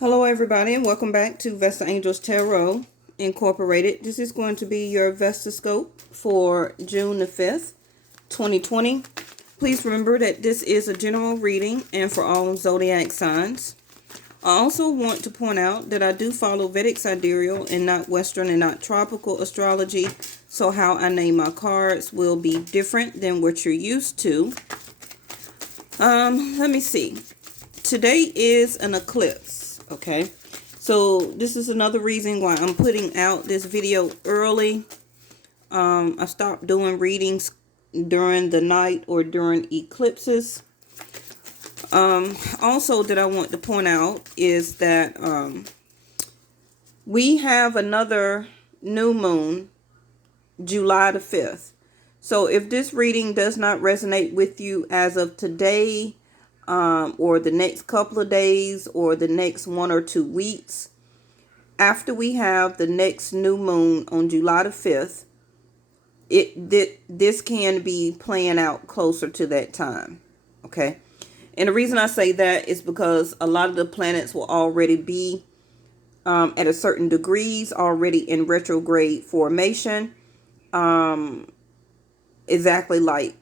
Hello, everybody, and welcome back to Vesta Angels Tarot Incorporated. This is going to be your Vestascope for June the 5th, 2020. Please remember that this is a general reading and for all zodiac signs. I also want to point out that I do follow Vedic sidereal and not Western and not tropical astrology. So how I name my cards will be different than what you're used to. Let me see. Today is an eclipse, okay? So this is another reason why I'm putting out this video early. I stopped doing readings during the night or during eclipses. Also that I want to point out is that we have another new moon, July the 5th. So if this reading does not resonate with you as of today, or the next couple of days, or the next 1 or 2 weeks, after we have the next new moon on July the 5th, this can be playing out closer to that time, okay? And the reason I say that is because a lot of the planets will already be at a certain degrees already in retrograde formation, exactly like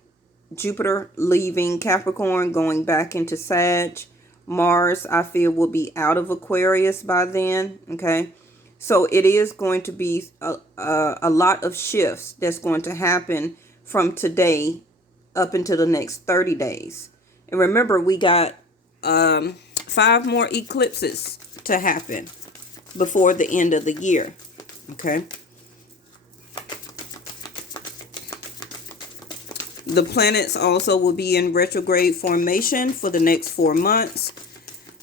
Jupiter leaving Capricorn, going back into Sag. Mars, I feel, will be out of Aquarius by then. Okay. So it is going to be a lot of shifts that's going to happen from today up into the next 30 days. And remember, we got 5 more eclipses to happen before the end of the year. Okay. The planets also will be in retrograde formation for the next 4 months.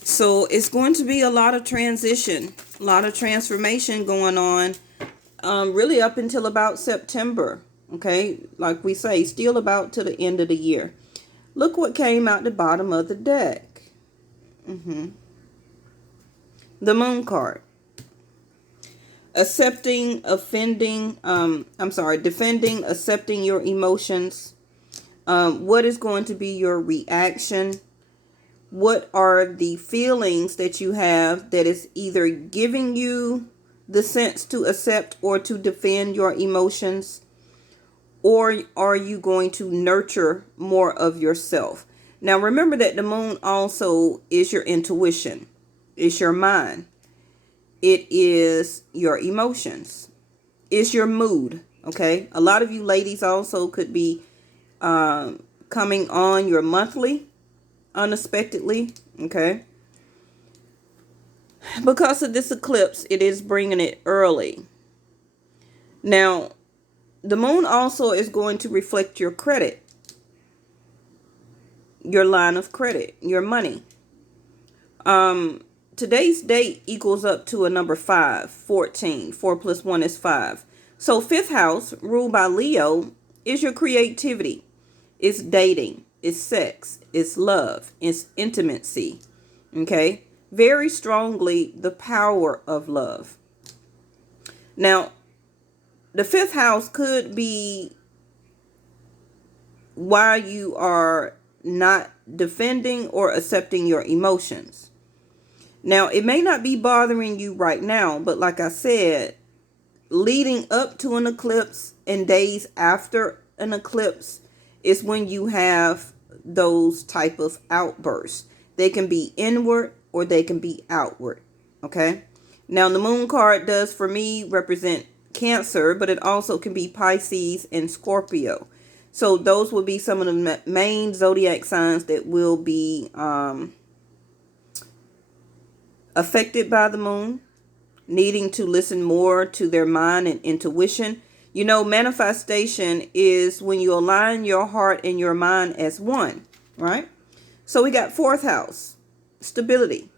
So it's going to be a lot of transition, a lot of transformation going on, really up until about September. Okay, like we say, still about to the end of the year. Look what came out the bottom of the deck. The Moon card. Defending, accepting your emotions. What is going to be your reaction? What are the feelings that you have that is either giving you the sense to accept or to defend your emotions? Or are you going to nurture more of yourself? Now remember that the moon also is your intuition. It's your mind. It is your emotions. It's your mood. Okay. A lot of you ladies also could be coming on your monthly unexpectedly, okay? Because of this eclipse, it is bringing it early. Now, the moon also is going to reflect your credit, your line of credit, your money. Today's date equals up to a number 5, 14. 4 plus 1 is 5. So 5th house, ruled by Leo, is your creativity. It's dating. It's sex. It's love. It's intimacy. Okay? Very strongly the power of love. Now, the 5th house could be why you are not defending or accepting your emotions. Now, it may not be bothering you right now, but like I said, leading up to an eclipse and days after an eclipse is when you have those type of outbursts. They can be inward or they can be outward. Okay. Now the moon card does for me represent Cancer, but it also can be Pisces and Scorpio. So those will be some of the main zodiac signs that will be affected by the moon, needing to listen more to their mind and intuition. You know, manifestation is when you align your heart and your mind as one, right? So we got 4th house, stability,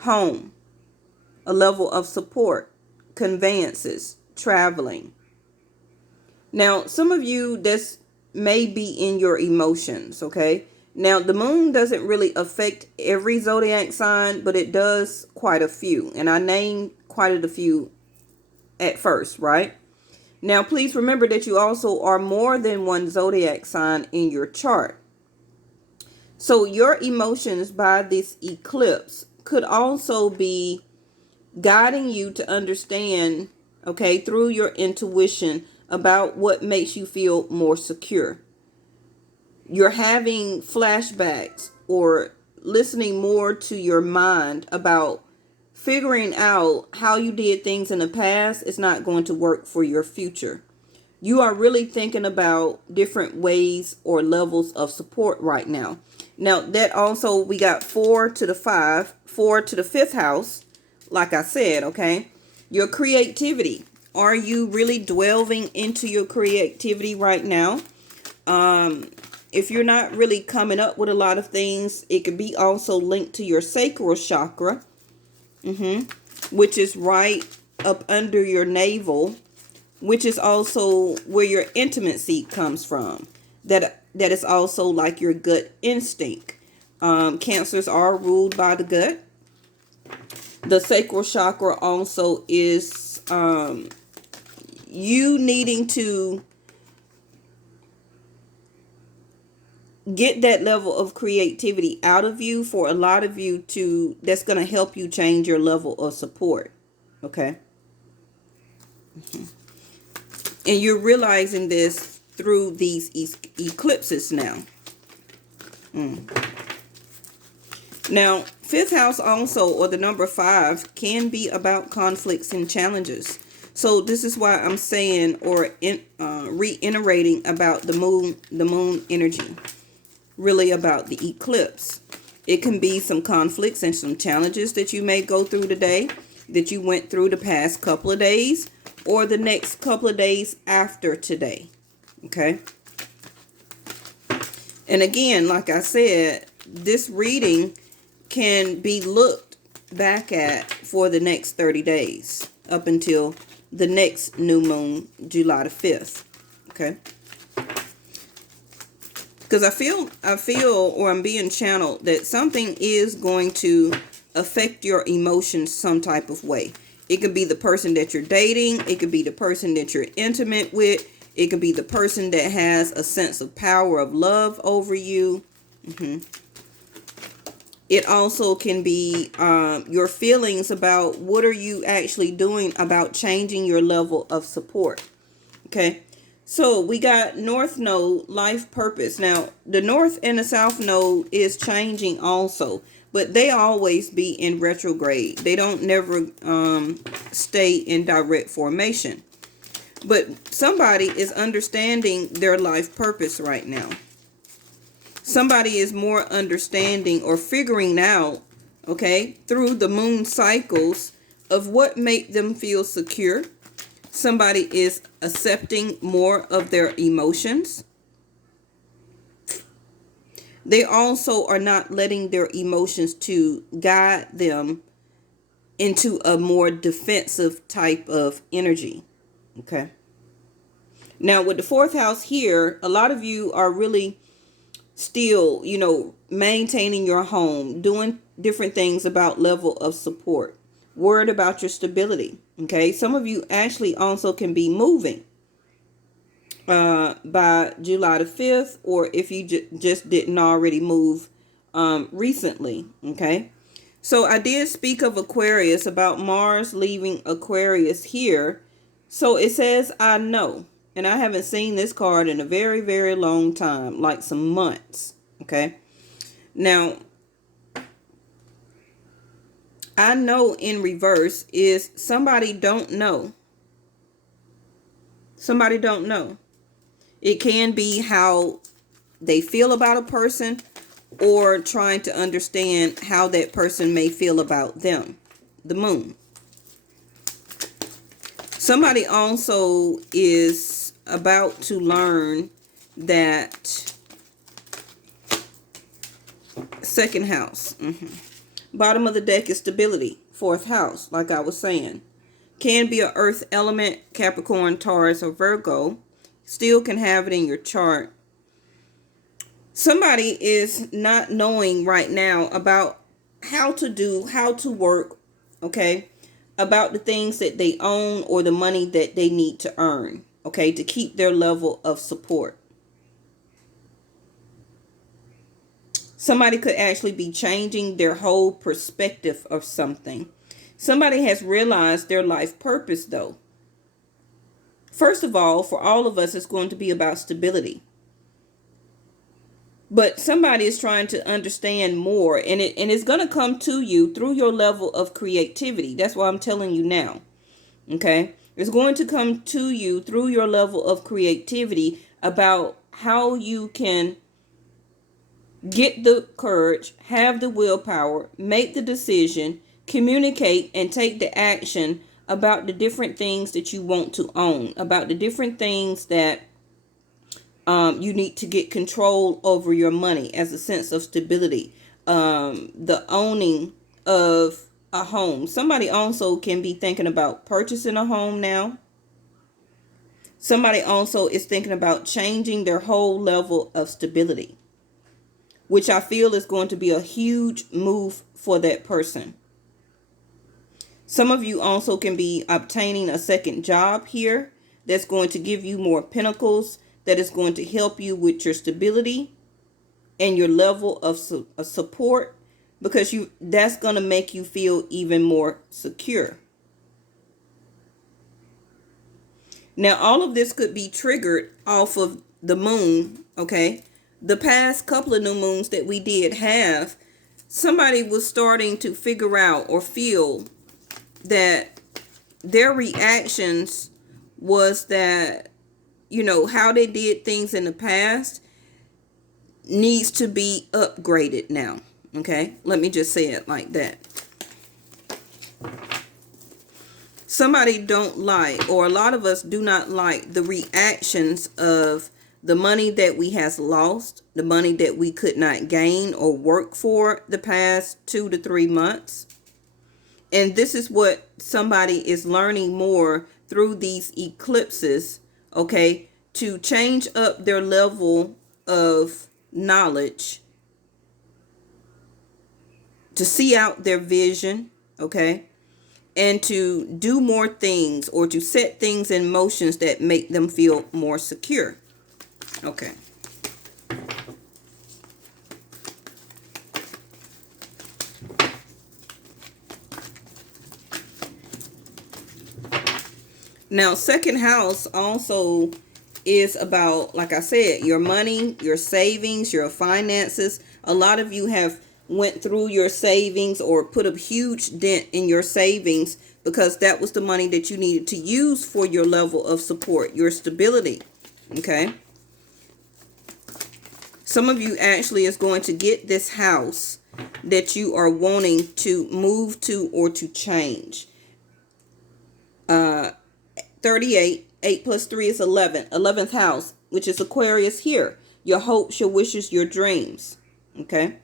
home, a level of support, conveyances, traveling. Now, some of you, this may be in your emotions, okay? Now, the moon doesn't really affect every zodiac sign, but it does quite a few. And I named quite a few at first, right? Now, please remember that you also are more than one zodiac sign in your chart. So your emotions by this eclipse could also be guiding you to understand, okay, through your intuition about what makes you feel more secure. You're having flashbacks or listening more to your mind about figuring out how you did things in the past is not going to work for your future. You are really thinking about different ways or levels of support right now. Now, that also, we got 4 to the 5, 4 to the 5th house. Like I said, okay, your creativity. Are you really delving into your creativity right now? If you're not really coming up with a lot of things, it could be also linked to your sacral chakra, which is right up under your navel, which is also where your intimacy comes from. That is also like your gut instinct. Cancers are ruled by the gut. The sacral chakra also is you needing to get that level of creativity out of you. For a lot of you, to that's going to help you change your level of support. Okay. And you're realizing this through these eclipses now. Now, 5th house also, or the number 5, can be about conflicts and challenges. So this is why I'm saying, or reiterating about the moon energy, really about the eclipse. It can be some conflicts and some challenges that you may go through today, that you went through the past couple of days, or the next couple of days after today. Okay. And again, like I said, this reading can be looked back at for the next 30 days up until the next new moon, July the 5th. Okay. Because I feel, or I'm being channeled that something is going to affect your emotions some type of way. It could be the person that you're dating. It could be the person that you're intimate with. It could be the person that has a sense of power of love over you. It also can be your feelings about what are you actually doing about changing your level of support. Okay. So we got North Node, life purpose. Now, the North and the South Node is changing also, but they always be in retrograde. They don't never stay in direct formation. But somebody is understanding their life purpose right now. Somebody is more understanding or figuring out, okay, through the moon cycles of what make them feel secure. Somebody is accepting more of their emotions. They also are not letting their emotions to guide them into a more defensive type of energy. Okay. Now with the 4th house here, a lot of you are really still, maintaining your home, doing different things about level of support, worried about your stability. Okay. Some of you actually also can be moving by July the 5th, or if you just didn't already move recently. Okay. So I did speak of Aquarius, about Mars leaving Aquarius here. So it says, I know. And I haven't seen this card in a very, very long time, like some months. Okay. Now, I know in reverse is somebody don't know. Somebody don't know. It can be how they feel about a person, or trying to understand how that person may feel about them. The moon. Somebody also is about to learn that 2nd house. Bottom of the deck is stability. 4th house, like I was saying. Can be an earth element, Capricorn, Taurus, or Virgo. Still can have it in your chart. Somebody is not knowing right now about how to work, okay, about the things that they own or the money that they need to earn, okay, to keep their level of support. Somebody could actually be changing their whole perspective of something. Somebody has realized their life purpose, though. First of all, for all of us, it's going to be about stability. But somebody is trying to understand more, and it's going to come to you through your level of creativity. That's why I'm telling you now. Okay? It's going to come to you through your level of creativity about how you can get the courage, have the willpower, make the decision, communicate, and take the action about the different things that you want to own, about the different things that you need to get control over your money as a sense of stability. The owning of a home. Somebody also can be thinking about purchasing a home now. Somebody also is thinking about changing their whole level of stability, which I feel is going to be a huge move for that person. Some of you also can be obtaining a second job here that's going to give you more pinnacles, that is going to help you with your stability and your level of support, because that's going to make you feel even more secure. Now, all of this could be triggered off of the moon, okay? The past couple of new moons that we did have, somebody was starting to figure out or feel that their reactions was that, how they did things in the past needs to be upgraded now. Okay, let me just say it like that. Somebody don't like, or a lot of us do not like, the reactions of the money that we has lost, the money that we could not gain or work for the past 2 to 3 months. And this is what somebody is learning more through these eclipses, okay, to change up their level of knowledge, to see out their vision, okay, and to do more things or to set things in motions that make them feel more secure. Okay. Now, second house also is about, like I said, your money, your savings, your finances. A lot of you have went through your savings or put a huge dent in your savings because that was the money that you needed to use for your level of support, your stability. Okay. Some of you actually is going to get this house that you are wanting to move to or to change. 38, 8 plus 3 is 11. 11th house, which is Aquarius here. Your hopes, your wishes, your dreams. Okay.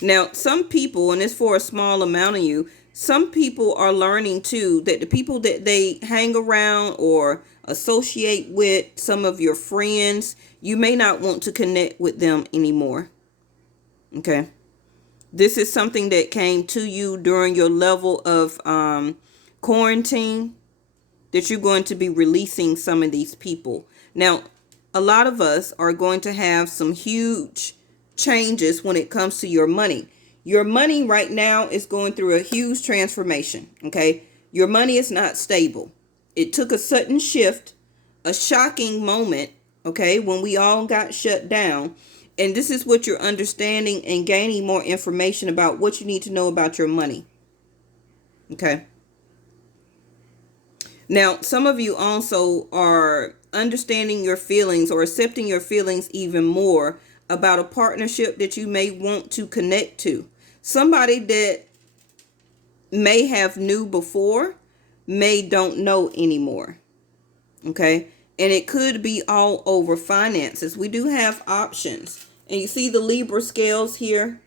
Now, some people, and it's for a small amount of you, some people are learning too that the people that they hang around or associate with, some of your friends, you may not want to connect with them anymore. Okay. This is something that came to you during your level of quarantine, that you're going to be releasing some of these people. Now, a lot of us are going to have some huge changes when it comes to your money. Your money right now is going through a huge transformation, okay? Your money is not stable. It took a sudden shift, a shocking moment, okay, when we all got shut down. And this is what you're understanding and gaining more information about what you need to know about your money, okay? Now, some of you also are understanding your feelings or accepting your feelings even more about a partnership that you may want to connect to. Somebody that may have knew before, may don't know anymore. Okay? And it could be all over finances. We do have options. And you see the Libra scales here?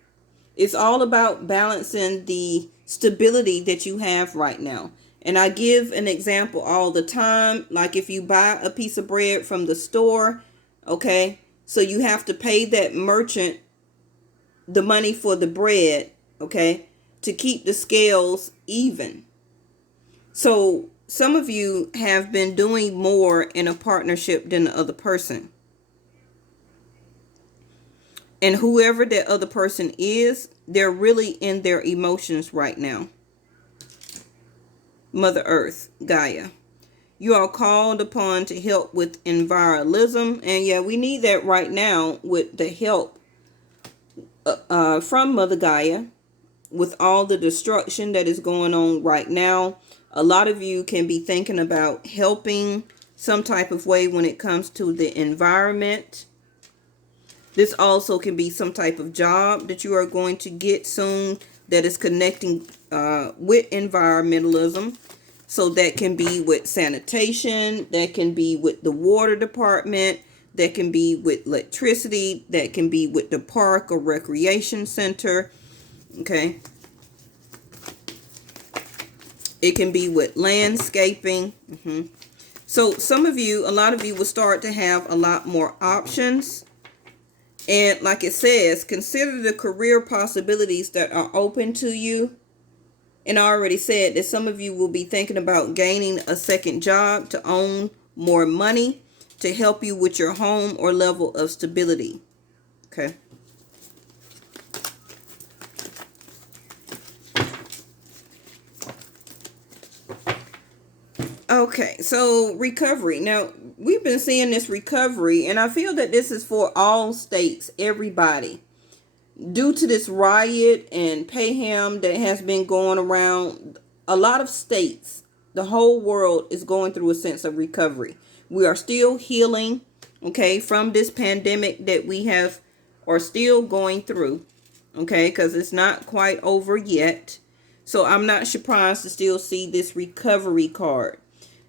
It's all about balancing the stability that you have right now. And I give an example all the time. Like if you buy a piece of bread from the store, okay, so you have to pay that merchant the money for the bread, okay, to keep the scales even. So some of you have been doing more in a partnership than the other person. And whoever that other person is, they're really in their emotions right now. Mother Earth, Gaia. You are called upon to help with environmentalism. And yeah, we need that right now with the help from Mother Gaia with all the destruction that is going on right now. A lot of you can be thinking about helping some type of way when it comes to the environment. This also can be some type of job that you are going to get soon that is connecting with environmentalism. So that can be with sanitation, that can be with the water department, that can be with electricity, that can be with the park or recreation center. Okay. It can be with landscaping. So some of you, a lot of you will start to have a lot more options. And like it says, consider the career possibilities that are open to you. And I already said that some of you will be thinking about gaining a second job to own more money to help you with your home or level of stability. Okay. Okay, so recovery. Now, we've been seeing this recovery, and I feel that this is for all states, everybody. Due to this riot and mayhem that has been going around, a lot of states, the whole world is going through a sense of recovery. We are still healing, okay, from this pandemic that we are still going through, okay, because it's not quite over yet. So I'm not surprised to still see this recovery card.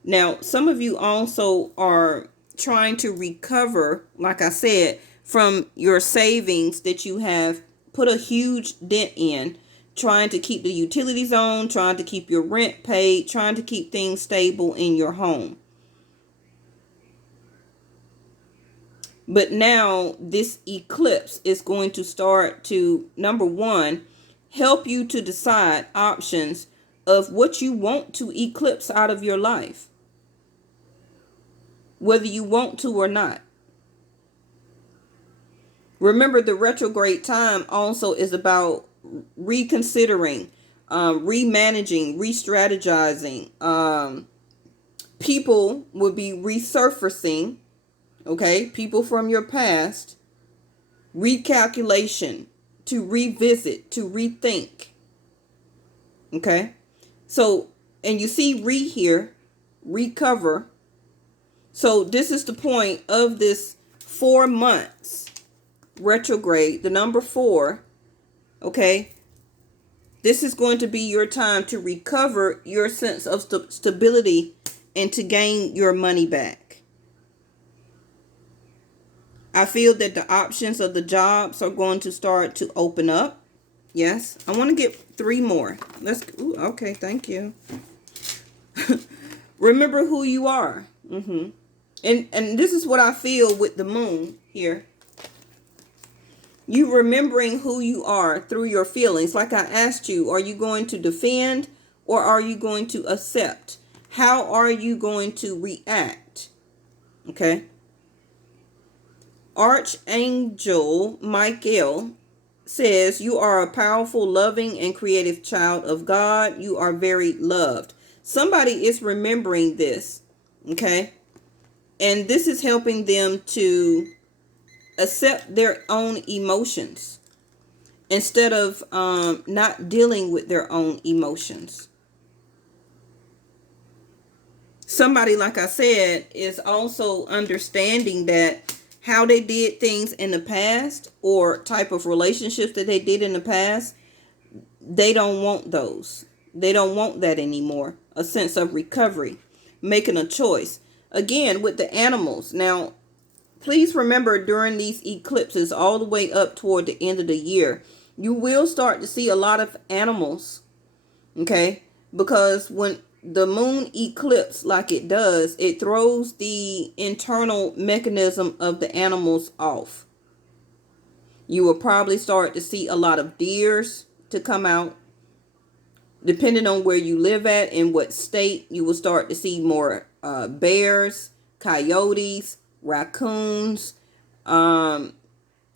Now, some of you also are trying to recover, like I said, from your savings that you have put a huge dent in, trying to keep the utilities on, trying to keep your rent paid, trying to keep things stable in your home. But now this eclipse is going to start to, number one, help you to decide options of what you want to eclipse out of your life, whether you want to or not. Remember, the retrograde time also is about reconsidering, remanaging, re-strategizing. People will be resurfacing, okay? People from your past, recalculation, to revisit, to rethink, okay? So, and you see here, recover. So this is the point of this 4 months retrograde, the number 4, okay? This is going to be your time to recover your sense of stability and to gain your money back. I feel that the options of the jobs are going to start to open up. Yes, I want to get 3 more. Okay, thank you. Remember who you are. And this is what I feel with the moon here. You remembering who you are through your feelings. Like I asked you, are you going to defend or are you going to accept? How are you going to react? Okay. Archangel Michael says you are a powerful, loving, and creative child of God. You are very loved. Somebody is remembering this. Okay. And this is helping them to accept their own emotions instead of not dealing with their own emotions. Somebody, like I said, is also understanding that how they did things in the past or type of relationships that they did in the past, they don't want those. They don't want that anymore. A sense of recovery, making a choice. Again, with the animals. Now, please remember during these eclipses all the way up toward the end of the year, you will start to see a lot of animals, okay? Because when the moon eclipse, like it does, it throws the internal mechanism of the animals off. You will probably start to see a lot of deers to come out. Depending on where you live at, in what state, you will start to see more bears, coyotes, raccoons,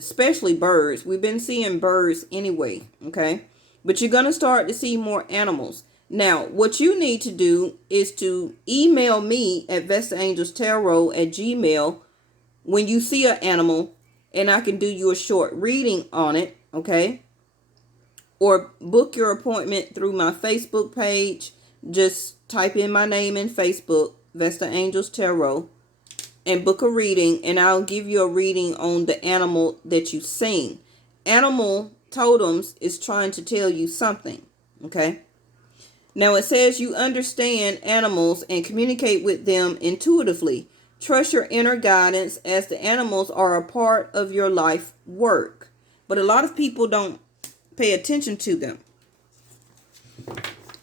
especially birds. We've been seeing birds anyway, okay? But you're going to start to see more animals. Now, what you need to do is to email me at vestaangelstarot@gmail when you see an animal, and I can do you a short reading on it, okay? Or book your appointment through my Facebook page. Just type in my name in Facebook, Vesta Angels Tarot, and book a reading, and I'll give you a reading on the animal that you've seen. Animal totems is trying to tell you something, okay? Now it says you understand animals and communicate with them intuitively. Trust your inner guidance as the animals are a part of your life work. But a lot of people don't pay attention to them.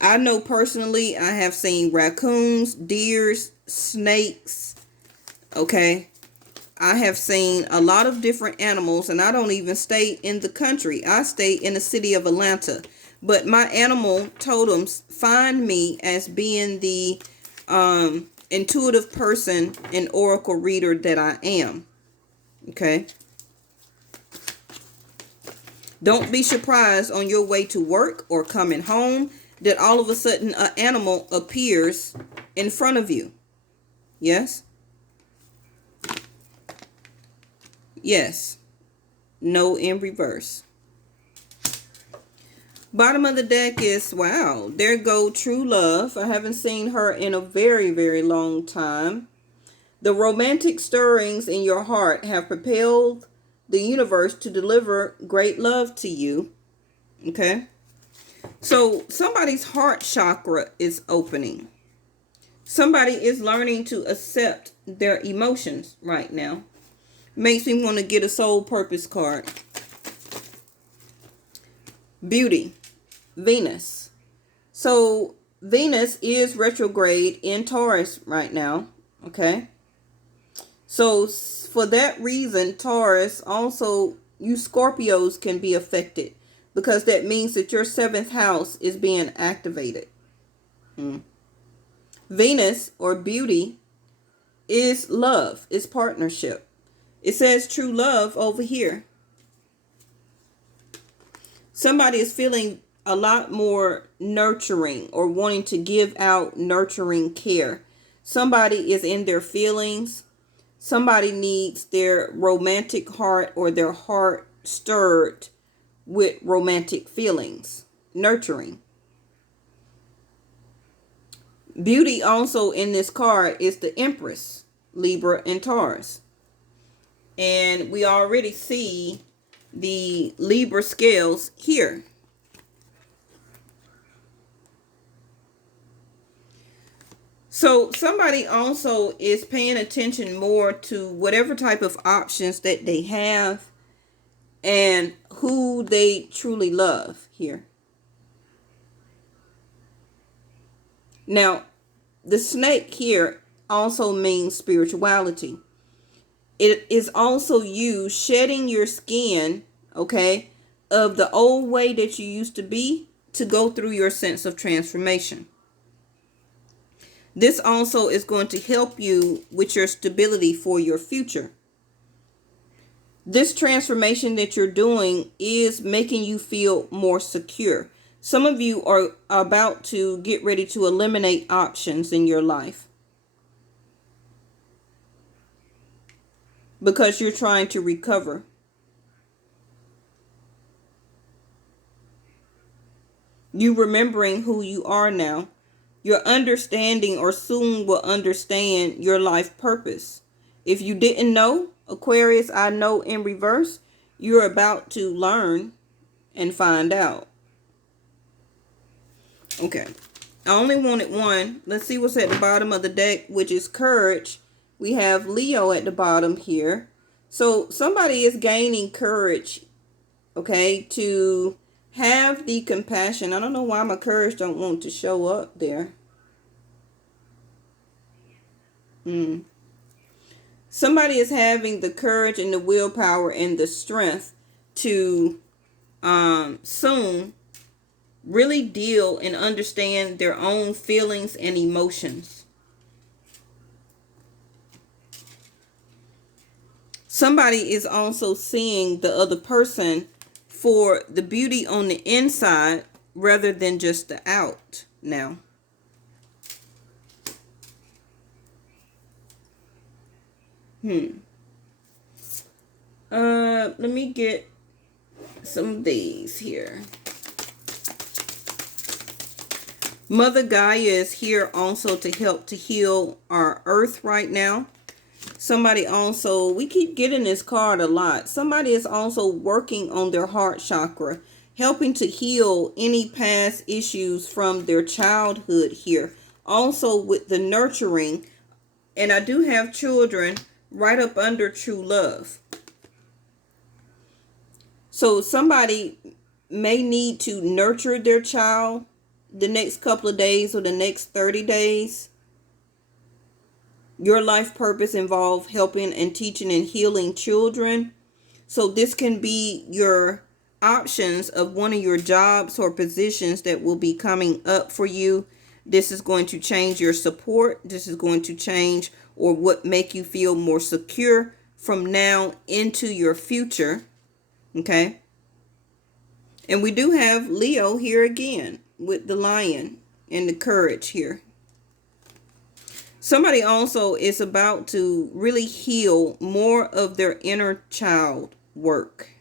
I know personally I have seen raccoons, deers, snakes, okay? I have seen a lot of different animals, and I don't even stay in the country. I stay in the city of Atlanta. But my animal totems find me as being the intuitive person and oracle reader that I am. Okay? Don't be surprised on your way to work or coming home that all of a sudden an animal appears in front of you. Yes? Yes. No in reverse. Bottom of the deck is, wow, there go true love. I haven't seen her in a very, very long time. The romantic stirrings in your heart have propelled the universe to deliver great love to you. Okay? So somebody's heart chakra is opening. Somebody is learning to accept their emotions right now. Makes me want to get a soul purpose card. Beauty. Venus. So Venus is retrograde in Taurus right now. Okay. So for that reason, Taurus, also you Scorpios can be affected, because that means that your 7th house is being activated. Venus, or beauty, is love, is partnership. It says true love over here. Somebody is feeling a lot more nurturing or wanting to give out nurturing care. Somebody is in their feelings. Somebody needs their romantic heart or their heart stirred with romantic feelings. Nurturing. Beauty also in this card is the Empress, Libra and Taurus. And we already see the Libra scales here. So somebody also is paying attention more to whatever type of options that they have and who they truly love here. Now, the snake here also means spirituality. It is also you shedding your skin, okay, of the old way that you used to be to go through your sense of transformation. This also is going to help you with your stability for your future. This transformation that you're doing is making you feel more secure. Some of you are about to get ready to eliminate options in your life because you're trying to recover. You remembering who you are now. You're understanding, or soon will understand, your life purpose. If you didn't know, Aquarius, I know in reverse, you're about to learn and find out. Okay. I only wanted one. Let's see what's at the bottom of the deck, which is courage. We have Leo at the bottom here. So somebody is gaining courage, okay, to have the compassion. I don't know why my courage don't want to show up there. Somebody is having the courage and the willpower and the strength to soon really deal and understand their own feelings and emotions. Somebody is also seeing the other person for the beauty on the inside rather than just the out now. Let me get some of these here. Mother Gaia is here also to help to heal our earth right now. Somebody also, we keep getting this card a lot. Somebody is also working on their heart chakra, helping to heal any past issues from their childhood here. Also with the nurturing, and I do have children right up under true love. So somebody may need to nurture their child the next couple of days or the next 30 days. Your life purpose involves helping and teaching and healing children. So this can be your options of one of your jobs or positions that will be coming up for you. This is going to change your support. This is going to change or what make you feel more secure from now into your future. Okay. And we do have Leo here again with the lion and the courage here. Somebody also is about to really heal more of their inner child work.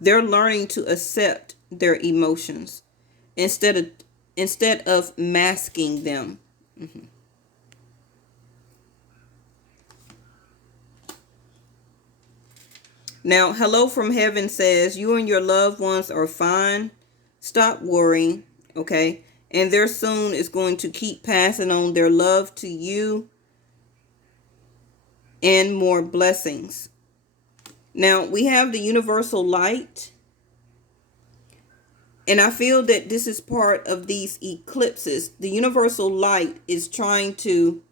They're learning to accept their emotions instead of masking them. Now, Hello from Heaven says, you and your loved ones are fine. Stop worrying, okay? And there soon is going to keep passing on their love to you and more blessings. Now, we have the universal light. And I feel that this is part of these eclipses. The universal light is trying to